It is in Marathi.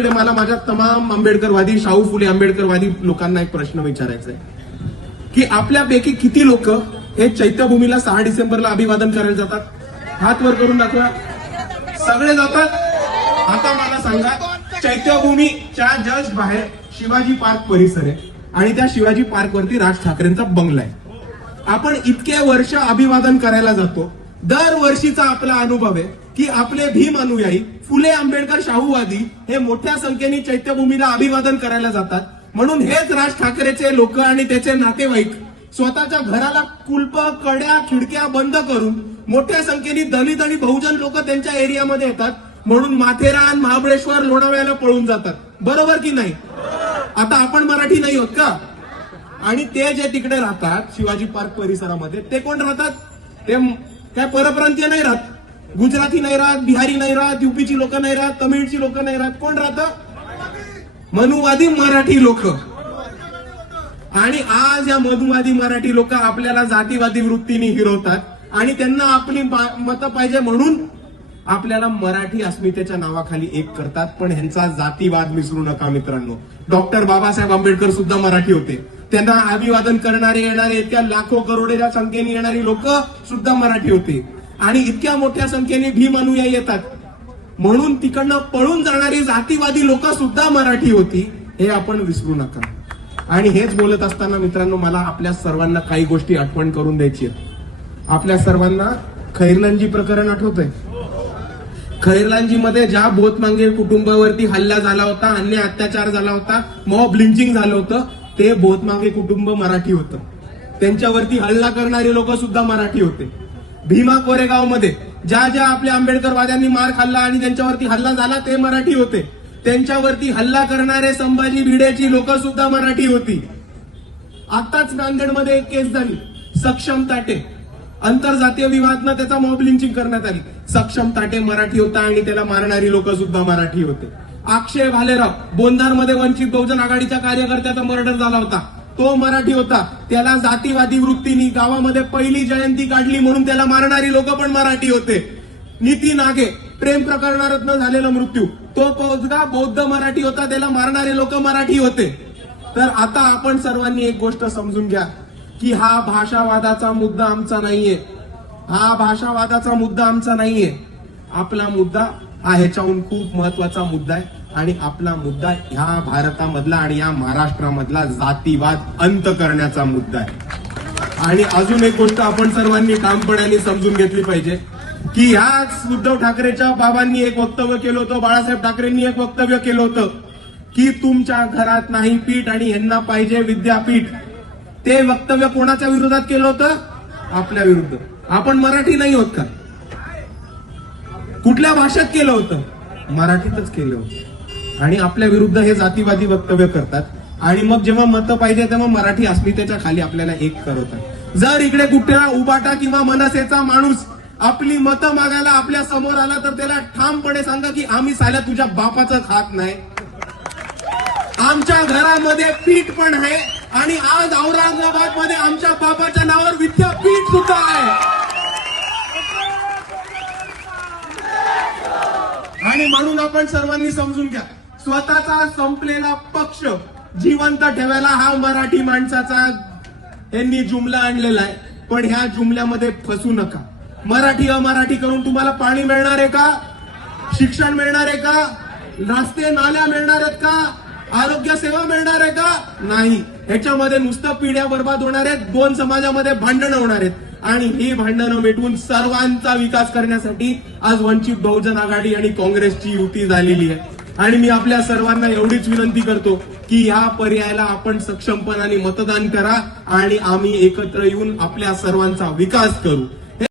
इकडे मला माझ्या तमाम आंबेडकरवादी, शाहू फुले आंबेडकरवादी लोकांना एक प्रश्न विचारायचा आहे की आपल्यापैकी किती लोक हे चैत्यभूमीला 6 डिसेंबरला अभिवादन करायला जातात? हात वर करून दाखवा. सगळे जातात. आता मला सांगा, चैत्यभूमीच्या जस्ट बाहेर शिवाजी पार्क परिसर आहे आणि त्या शिवाजी पार्क वरती राज ठाकरेंचा बंगला आहे. आपण इतके वर्ष अभिवादन करायला जातो. दरवर्षीचा आपला अनुभव आहे की आपले भीम अनुयायी, फुले आंबेडकर शाहूवादी हे मोठ्या संख्येने चैत्यभूमीला अभिवादन करायला जातात. म्हणून हेच राज ठाकरेचे लोक आणि त्याचे नातेवाईक स्वतःच्या घराला कुलप, कड्या, खिडक्या बंद करून मोठ्या संख्येने दलित आणि बहुजन लोक त्यांच्या एरियामध्ये येतात. म्हणून माथेरान, महाबळेश्वर, लोणावळ्याला पळून जातात. बरोबर की नाही? आता आपण मराठी नाही होत का? आणि ते जे तिकडे राहतात शिवाजी पार्क परिसरामध्ये, ते कोण राहतात? ते काय परप्रांतीय नाही राहत. गुजराती नाही राहत, बिहारी नाही राहत, युपीची लोक नाही राहत, तमिळची लोक नाही राहत. कोण राहतं? मनुवादी मराठी लोक. आणि आज या मनुवादी मराठी लोक आपल्याला जातीवादी वृत्तीने हिरवतात आणि त्यांना आपली मतं पाहिजे म्हणून आपल्याला मराठी अस्मितेच्या नावाखाली एक करतात. पण ह्यांचा जातीवाद विसरू नका मित्रांनो. डॉक्टर बाबासाहेब आंबेडकर सुद्धा मराठी होते. त्यांना अभिवादन करणारे येणारे इतक्या लाखो करोडच्या संख्येने येणारी लोक सुद्धा मराठी होते. आणि इतक्या मोठ्या संख्येने भीम अनुयायी येतात म्हणून तिकडनं पळून जाणारी जातीवादी लोक सुद्धा मराठी होती. हे आपण विसरू नका. आणि हेच बोलत असताना मित्रांनो, मला आपल्या सर्वांना काही गोष्टी आठवण करून द्यायची आहेत. आपल्या सर्वांना खैरलांजी प्रकरण आठवतंय? खैरलांजीमध्ये ज्या बोतमांगे कुटुंबावरती हल्ला झाला होता, अन्याय अत्याचार झाला होता, मॉब लिंचिंग झालं होतं, ते बोतमांगे कुटुंब मराठी होतं. त्यांच्यावरती हल्ला करणारे लोक सुद्धा मराठी होते. भीमा कोरेगाव मध्ये ज्या ज्या आपल्या आंबेडकरवाद्यांनी मार खाल्ला आणि त्यांच्यावरती हल्ला झाला, ते मराठी होते. त्यांच्यावरती हल्ला करणारे संभाजी भिडेची लोक सुद्धा मराठी होती. आताच नांदेडमध्ये एक केस झाली, सक्षम ताटे, आंतरजातीय विवादानं त्याचा मॉब लिंचिंग करण्यात आली. सक्षम ताटे मराठी होता आणि त्याला मारणारी लोक सुद्धा मराठी होते. अक्षय भालेराव, बोंधारमध्ये वंचित बहुजन आघाडीच्या कार्यकर्त्याचा मर्डर झाला होता, तो मराठी होता. त्याला जातीवादी वृत्तीने गावामध्ये पहिली जयंती काढली म्हणून त्याला मारणारी लोक पण मराठी होते. नीती नागे, प्रेम प्रकरणात झालेला मृत्यू, तो पोचगा बौद्ध मराठी होता, त्याला मारणारे लोक मराठी होते. तर आता आपण सर्वांनी एक गोष्ट समजून घ्या की हा भाषावादाचा मुद्दा आमचा नाहीये. हा भाषावादाचा मुद्दा आमचा नाहीये. आपला मुद्दा हा ह्याच्याहून खूप महत्वाचा मुद्दा आहे. आणि आपला मुद्दा ह्या भारतामधला आणि या महाराष्ट्रामधला जातीवाद अंत करण्याचा मुद्दा आहे. आणि अजून एक गोष्ट आपण सर्वांनी ठामपणाने समजून घेतली पाहिजे की ह्याच उद्धव ठाकरेच्या बाबांनी एक वक्तव्य केलं होतं, बाळासाहेब ठाकरेंनी एक वक्तव्य केलं होतं की तुमच्या घरात नाही पीठ आणि ह्यांना पाहिजे विद्यापीठ. ते वक्तव्य कोणाच्या विरोधात केलं होतं? आपल्या विरुद्ध. आपण मराठी नाही होत का? कुठल्या भाषेत केलं होतं? मराठीतच केलं होतं. आणि आपल्या विरुद्ध हे जातीवादी वक्तव्य करतात आणि मग जेव्हा मतं पाहिजे तेव्हा मराठी अस्मितेच्या खाली आपल्याला एक करवतात. जर इकडे कुठला उबाटा किंवा मनसेचा माणूस आपली मतं मागायला आपल्या समोर आला तर त्याला ठामपणे सांगा की आम्ही साल्या तुझ्या बापाचं खात नाही. आमच्या घरामध्ये पीठ पण आहे आणि आज औरंगाबाद मध्ये आमच्या बापाच्या नावावर विद्यापीठ सुद्धा आहे. आणि म्हणून आपण सर्वांनी समजून घ्या, स्वतःचा संपलेला पक्ष जिवंत ठेवायला हा मराठी माणसाचा यांनी जुमला आणलेला आहे. पण ह्या जुमल्यामध्ये फसू नका. मराठी अमराठी करून तुम्हाला पाणी मिळणार आहे का? शिक्षण मिळणार आहे का? रस्ते नाल्या मिळणार आहेत का? आरोग्य सेवा मिळणार आहे का? नाही. ह्याच्यामध्ये नुसतं पिढ्या बर्बाद होणार आहेत, दोन समाजामध्ये भांडणं होणार आहेत. आणि ही भांडणं मिटवून सर्वांचा विकास करण्यासाठी आज वंचित बहुजन आघाडी आणि काँग्रेसची युती झालेली आहे. आणि मी आपल्या सर्वांना एवढीच विनंती करतो की या पर्यायाला आपण सक्षमपणाने मतदान करा आणि आम्ही एकत्र येऊन आपल्या सर्वांचा विकास करू.